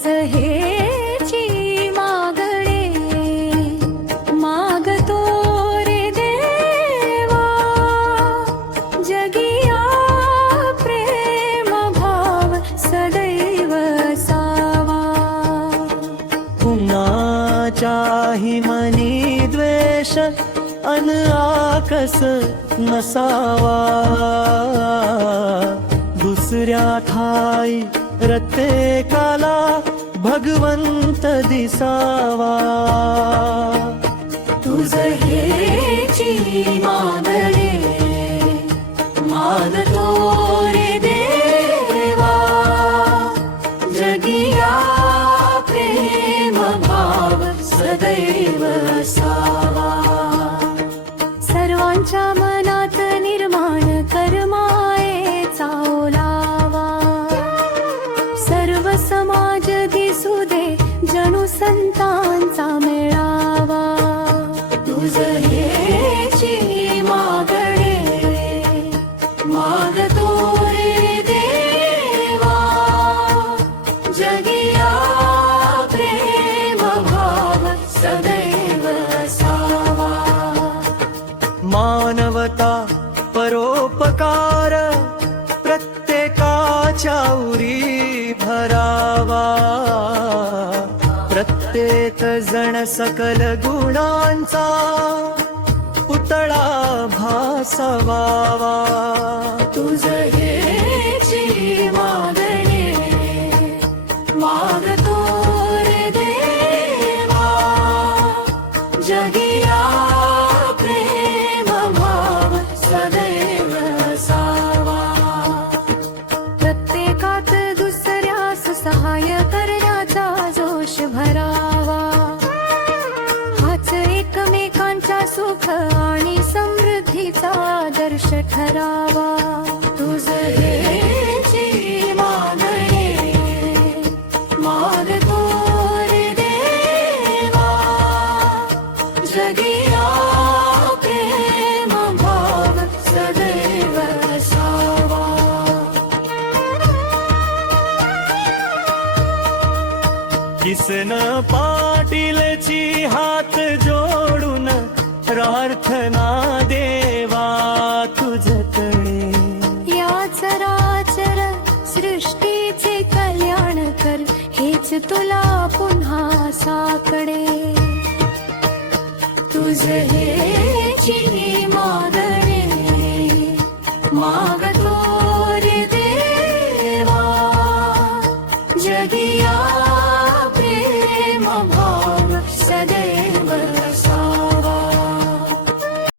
तुझ हेची मागणे मागतो रे देवा, जगिया प्रेम भाव सदैव सावा। कुणाच्याही मनी द्वेष अन आकस नसावा, दुसऱ्या ठाई प्रत्येकाला भगवंत दिसावा। तुझ हेची मागणे मागतो रे देवा, जगिया प्रेम भाव सदैव सावा। सर्वांच्या मनात निर्माण कर मायेचा ओलावा, सर्व समाज दिसू दे जणू संतांचा मेळावा। तुझ हेची मागणे मागतो रे देवा, जगिया प्रेम भाव सदैव सावा। मानवता परोपकार प्रत्येकाच्या उरी भरावा, प्रत्येक जण सकल गुणांचा पुतळा भासवावा। तुझ हेची मागणे मागतो रे देवा, जगिया प्रेम भाव सदैव सावा। प्रत्येकात दुसऱ्यास सहाय्य करण्याचा जोश भरावा, हाच एकमेकांच्या सुख आणि समृद्धीचा आदर्श ठरावा। तुझ हेची मागणे मागतो रे देवा, जगिया प्रेम भाव सदैव सावा। किसन पाटीलची हात जोडून प्रार्थना देवा तुझकडे, या चराचर सृष्टीचे कल्याण कर हेच तुला पुन्हा साकडे। तुझ हेची मागणे मागतो रे देवा, जगिया प्रेम भाव सदैव